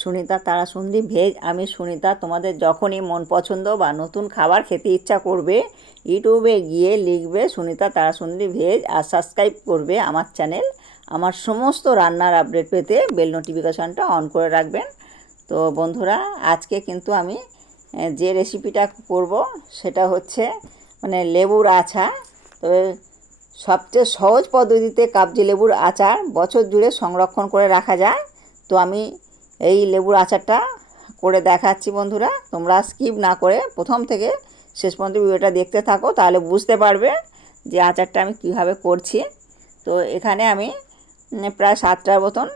Sunita Tarasundari veg আমি সুনিতা, তোমাদের যখনই মন পছন্দ বা নতুন খাবার খেতে ইচ্ছা করবে, ইউটিউবে গিয়ে লিখবে, সুনিতা তারাসুন্দরী ভেজ আর সাবস্ক্রাইব করবে আমার চ্যানেল আমার সমস্ত রান্নার আপডেট পেতে বেল নোটিফিকেশানটা অন করে রাখবেন। তো বন্ধুরা, আজকে কিন্তু আমি যে রেসিপিটা করব, সেটা হচ্ছে মানে লেবুর আছা তবে সবচেয়ে সহজ পদ্ধতিতে কাবজি লেবুর আচার বছর জুড়ে সংরক্ষণ করে রাখা যায়। তো আমি এই লেবুর আচারটা করে দেখাচ্ছি বন্ধুরা। তোমরা স্কিপ না করে প্রথম থেকে শেষ পর্যন্ত ভিডিওটা দেখতে থাকো, তাহলে বুঝতে পারবে যে আচারটা আমি কীভাবে করছি। তো এখানে আমি প্রায় সাতটার মতন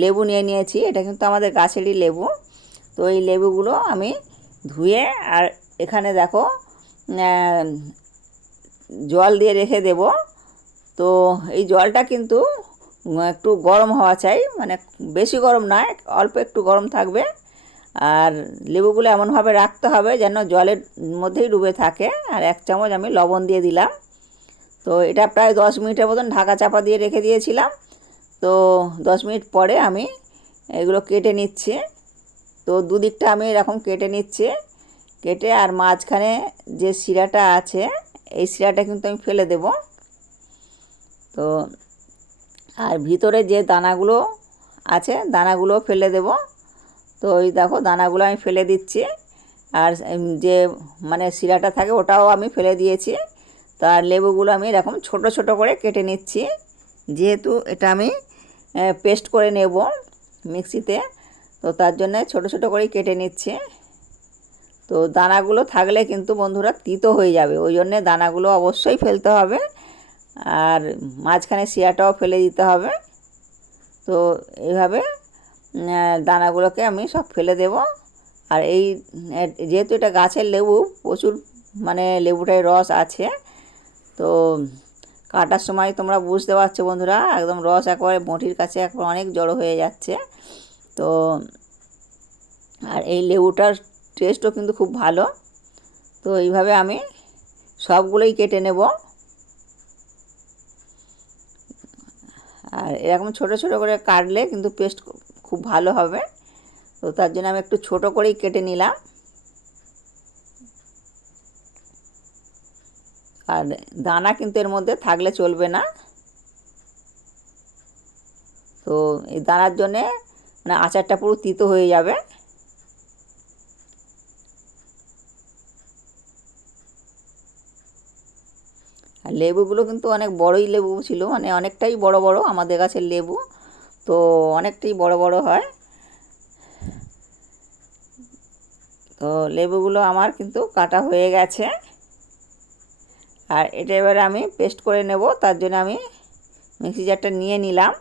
লেবু নিয়ে নিয়েছি। এটা কিন্তু আমাদের গাছেরই লেবু। তো এই লেবুগুলো আমি ধুয়ে আর এখানে দেখো জল দিয়ে রেখে দেব। তো এই জলটা কিন্তু একটু গরম হওয়া চাই মানে বেশি গরম নয়, অল্প একটু গরম থাকবে। আর লেবুগুলো এমনভাবে রাখতে হবে যেন জলের মধ্যেই ডুবে থাকে। আর এক চামচ আমি লবণ দিয়ে দিলাম। তো এটা প্রায় দশ মিনিটের মতন ঢাকা চাপা দিয়ে রেখে দিয়েছিলাম। তো দশ মিনিট পরে আমি এগুলো কেটে নিচ্ছি। তো দুদিকটা আমি এরকম কেটে নিচ্ছি। কেটে আর মাঝখানে যে শিরাটা আছে, এই শিরাটা কিন্তু আমি ফেলে দেব। তো আর ভিতরে যে দানাগুলো আছে, দানাগুলো ফেলে দেব। তো ওই দেখো, দানাগুলো আমি ফেলে দিচ্ছি। আর যে মানে শিরাটা থাকে, ওটাও আমি ফেলে দিয়েছি। তার লেবুগুলো আমি এরকম ছোট ছোট করে কেটে নিচ্ছি। যেহেতু এটা আমি পেস্ট করে নেব মিক্সিতে, তো তার জন্য ছোট ছোট করেই কেটে নিচ্ছি। তো দানাগুলো থাকলে কিন্তু বন্ধুরা তিতো হয়ে যাবে। ওই জন্যে দানাগুলো অবশ্যই ফেলতে হবে। আর মাঝখানে শিয়াটাও ফেলে দিতে হবে। তো এইভাবে দানাগুলোকে আমি সব ফেলে দেব। আর এই যেহেতু এটা গাছের লেবু, প্রচুর মানে লেবুটায় রস আছে। তো কাটার সময় তোমরা বুঝতে পারছ বন্ধুরা, একদম রস একেবারে বঁটির কাছে একবার অনেক জড়ো হয়ে যাচ্ছে। তো, আর এই লেবুটার টেস্টও কিন্তু খুব ভালো। তো এইভাবে আমি সবগুলোই কেটে নেব। আর এরকম ছোট ছোট করে কাটলে কিন্তু পেস্ট খুব ভালো হবে। তো তার জন্য আমি একটু ছোট করেই কেটে নিলাম। আর দানা কিন্তু এর মধ্যে থাকলে চলবে না। তো এই দানার জন্যে মানে আচারটা পুরো তিতো হয়ে যাবে। লেবুগুলো কিন্তু অনেক বড়ই লেবু ছিল মানে অনেকটাই বড় বড় আমাদের গাছের লেবু, তো অনেকটাই বড় বড় হয়। তো লেবুগুলো আমার কিন্তু কাটা হয়ে গেছে। আর এটা এবারে আমি পেস্ট করে নেব, তার জন্য আমি মিক্সি জারটা নিয়ে নিলাম।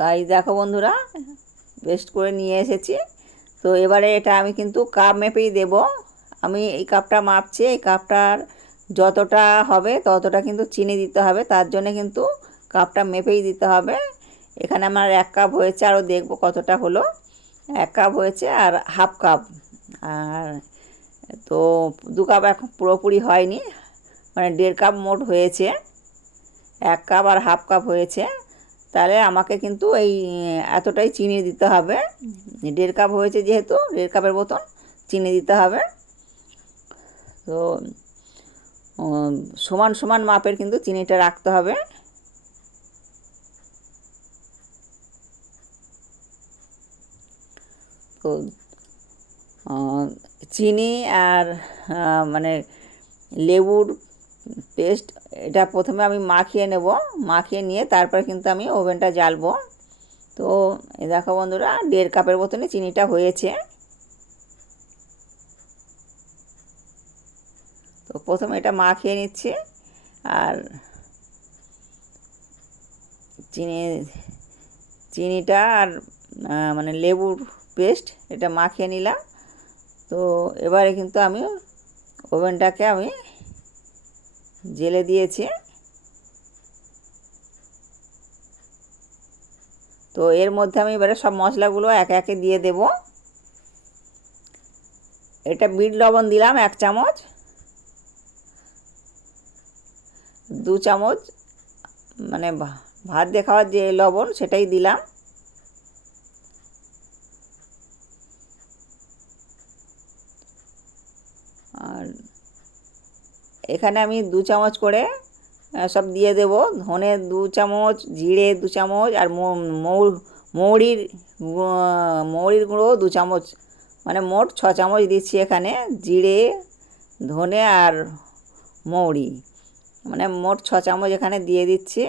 তাই দেখো বন্ধুরা বেস্ট করে নিয়ে এসেছি। তো এবারে এটা আমি কিন্তু কাপ মেপেই দেব। আমি এই কাপটা মাপছি, এই কাপটার যতটা হবে ততটা কিন্তু চিনি দিতে হবে। তার জন্য কিন্তু কাপটা মেপেই দিতে হবে। এখানে আমার এক কাপ হয়েছে, আরও দেখব কতটা হলো। এক কাপ হয়েছে আর হাফ কাপ আর তো দু কাপ এখন পুরোপুরি হয়নি মানে দেড় কাপ মোট হয়েছে। এক কাপ আর হাফ কাপ হয়েছে। তাহলে আমাকে কিন্তু এই এতটাই চিনি দিতে হবে। দেড় কাপ হয়েছে যেহেতু দেড় কাপের মতন চিনি দিতে হবে। তো সমান সমান মাপের কিন্তু চিনিটা রাখতে হবে। তো চিনি আর মানে লেবুর পেস্ট, এটা প্রথমে আমি মাখিয়ে নেব। মাখিয়ে নিয়ে তারপরে কিন্তু আমি ওভেনটা জ্বালবো। তো দেখো বন্ধুরা, দেড় কাপের মতনই চিনিটা হয়েছে। তো প্রথমে এটা মাখিয়ে নিচ্ছি, আর চিনি, চিনিটা আর মানে লেবুর পেস্ট এটা মাখিয়ে নিলাম। তো এবারে কিন্তু আমি ওভেনটাকে আমি জেলে দিয়েছি। তো এর মধ্যে আমি এবারে সব মশলাগুলো একে একে দিয়ে দেব। এটা বিট লবণ দিলাম এক চামচ। দু চামচ মানে ভাত দিয়ে খাওয়ার যে লবণ সেটাই দিলাম। এখানে আমি দু চামচ করে সব দিয়ে দেব। ধনে দু চামচ, জিরে দু চামচ, আর মৌরির মৌরির গুঁড়ো দু চামচ। মানে মোট ছ চামচ দিচ্ছি এখানে, জিরে, ধনে আর মৌরি। মানে মোট ছ চামচ এখানে দিয়ে দিচ্ছি।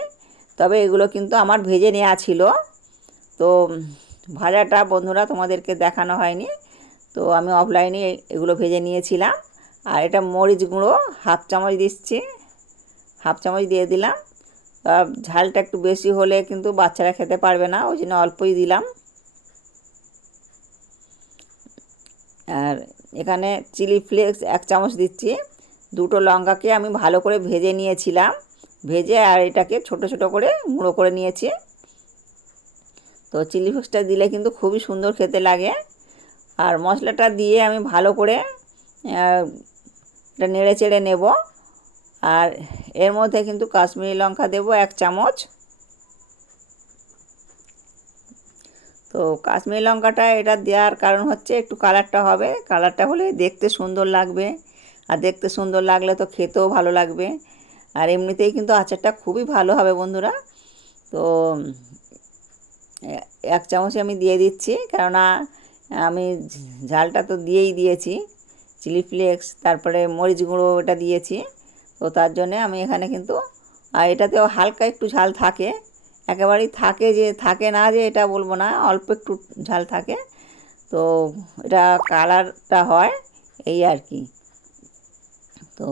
তবে এগুলো কিন্তু আমার ভেজে নেওয়া ছিল। তো ভাজাটা বন্ধুরা তোমাদেরকে দেখানো হয়নি। তো আমি অফলাইনে এগুলো ভেজে নিয়েছিলাম। আর এটা মরিচ গুঁড়ো, হাফ চামচ দিচ্ছি। হাফ চামচ দিয়ে দিলাম। ঝালটা একটু বেশি হলে কিন্তু বাচ্চারা খেতে পারবে না, ওই জন্য অল্পই দিলাম। আর এখানে চিলি ফ্লেক্স এক চামচ দিচ্ছি। দুটো লঙ্কাকে আমি ভালো করে ভেজে নিয়েছিলাম। ভেজে আর এটাকে ছোট ছোট করে গুঁড়ো করে নিয়েছি। তো চিলি ফ্লেক্সটা দিলে কিন্তু খুবই সুন্দর খেতে লাগে। আর মশলাটা দিয়ে আমি ভালো করে এটা নেড়ে চেড়ে নেব। আর এর মধ্যে কিন্তু কাশ্মীরি লঙ্কা দেব এক চামচ। তো কাশ্মীরি লঙ্কাটা এটা দেওয়ার কারণ হচ্ছে একটু কালারটা হবে। কালারটা হলে দেখতে সুন্দর লাগবে। আর দেখতে সুন্দর লাগলে তো খেতেও ভালো লাগবে। আর এমনিতেই কিন্তু আচারটা খুবই ভালো হবে বন্ধুরা। তো এক চামচ আমি দিয়ে দিচ্ছি। কেননা আমি ঝালটা তো দিয়েই দিয়েছি। চিলি ফ্লেক্স, তারপরে মরিচ গুঁড়ো ওটা দিয়েছি। তো তার জন্যে আমি এখানে কিন্তু, আর এটাতেও হালকা একটু ঝাল থাকে। একেবারেই থাকে যে, থাকে না যে এটা বলব না, অল্প একটু ঝাল থাকে। তো এটা কালারটা হয় এই আর কি। তো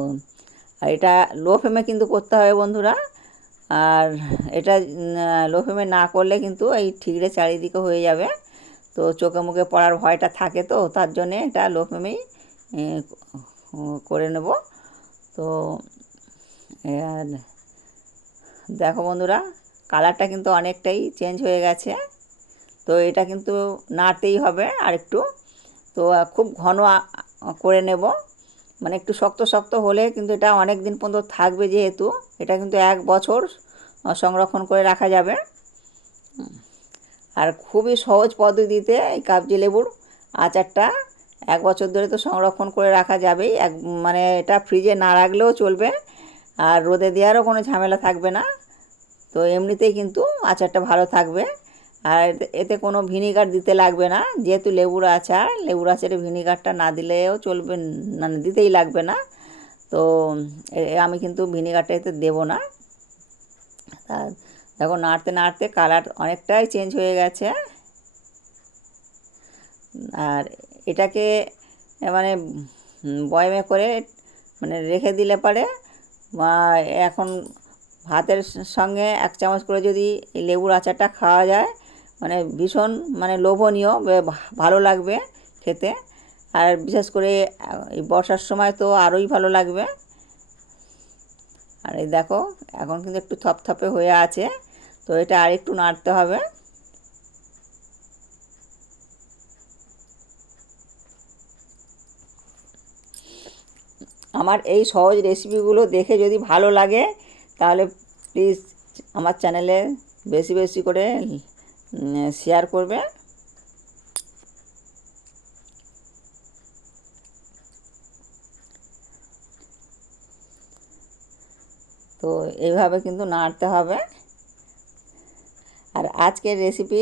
আর এটা লো ফ্লেমে কিন্তু করতে হবে বন্ধুরা। আর এটা লো ফ্লেমে না করলে কিন্তু এই ঠিকড়ে চারিদিকে হয়ে যাবে। তো চোখে মুখে পড়ার ভয়টা থাকে তো, তার জন্যে এটা লো ফ্লেমেই করে নেব। তো দেখো বন্ধুরা, কালারটা কিন্তু অনেকটাই চেঞ্জ হয়ে গেছে। তো এটা কিন্তু নাড়তেই হবে আর একটু তো খুব ঘন করে নেব। মানে একটু শক্ত শক্ত হলে কিন্তু এটা অনেক দিন পর্যন্ত থাকবে যেহেতু। এটা কিন্তু এক বছর সংরক্ষণ করে রাখা যাবে। আর খুবই সহজ পদ্ধতিতে এই কাবজি লেবুর আচারটা এক বছর ধরে তো সংরক্ষণ করে রাখা যাবেই। এক মানে এটা ফ্রিজে না রাখলেও চলবে। আর রোদে দেওয়ারও কোনো ঝামেলা থাকবে না। তো এমনিতেই কিন্তু আচারটা ভালো থাকবে। আর এতে- কোনো ভিনিগার দিতে লাগবে না। যেহেতু লেবুর আচার, লেবুর আচারে ভিনিগারটা না দিলেও চলবে না দিতেই লাগবে না। তো আমি কিন্তু ভিনিগারটা এতে দেবো না। দেখো, নাড়তে নাড়তে কালার অনেকটাই চেঞ্জ হয়ে গেছে। আর এটাকে মানে বয়মে করে মানে রেখে দিলে পারে এখন ভাতের সঙ্গে এক চামচ করে যদি লেবুর আচারটা খাওয়া যায় মানে ভীষণ মানে লোভনীয় ভালো লাগবে খেতে। আর বিশেষ করে, এই বর্ষার সময় তো আরোই ভালো লাগবে। আর এই দেখো, এখন কিন্তু একটু থপথপে হয়ে আছে, তো এটা আর একটু নাড়তে হবে। আমার এই সহজ রেসিপিগুলো দেখে যদি ভালো লাগে, তাহলে প্লিজ আমার চ্যানেলে বেশি বেশি করে শেয়ার করবে। তো এইভাবে কিন্তু নাড়তে হবে। আর আজকের রেসিপি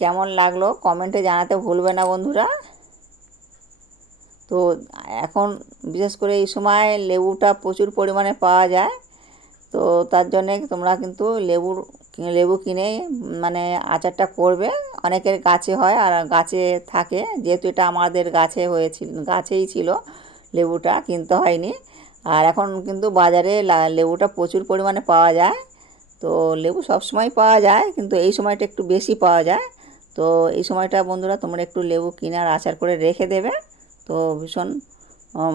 কেমন লাগল কমেন্টে জানাতে ভুলবে না বন্ধুরা। তো এখন বিশেষ করে এই সময় লেবুটা প্রচুর পরিমাণে পাওয়া যায়। তো তার জন্যে তোমরা কিন্তু লেবুর লেবু কিনে মানে আচারটা করবে। অনেকের গাছে হয় আর গাছে থাকে। যেহেতু এটা আমাদের গাছে হয়েছিল, গাছেই ছিল লেবুটা, কিনতে হয়নি। আর এখন কিন্তু বাজারে লেবুটা প্রচুর পরিমাণে পাওয়া যায়। তো লেবু সব সময় পাওয়া যায়, কিন্তু এই সময়টা একটু বেশি পাওয়া যায়। তো এই সময়টা বন্ধুরা তোমরা একটু লেবু কিনে আর আচার করে রেখে দেবে। তো ভীষণ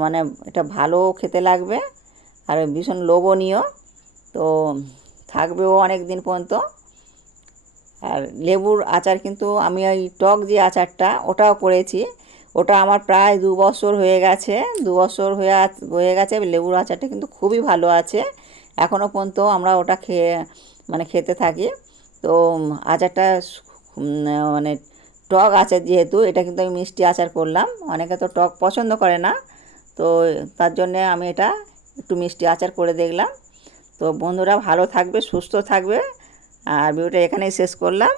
মানে এটা ভালো খেতে লাগবে আর ভীষণ লোভনীয়। তো থাকবেও অনেক দিন পর্যন্ত। আর লেবুর আচার কিন্তু আমি ওই টক যে আচারটা, ওটাও করেছি। ওটা আমার প্রায় দু বছর হয়ে গেছে, দু বছর হয়ে হয়ে গেছে। লেবুর আচারটা কিন্তু খুবই ভালো আছে। এখনও পর্যন্ত আমরা ওটা খেয়ে মানে খেতে থাকি। তো আচারটা মানে টক আচার যেহেতু, এটা কিন্তু আমি মিষ্টি আচার করলাম। অনেকে তো টক পছন্দ করে না, তো তার জন্যে আমি এটা একটু মিষ্টি আচার করে দেখলাম। তো বন্ধুরা ভালো থাকবে, সুস্থ থাকবে। আর ভিডিওটা এখানেই শেষ করলাম।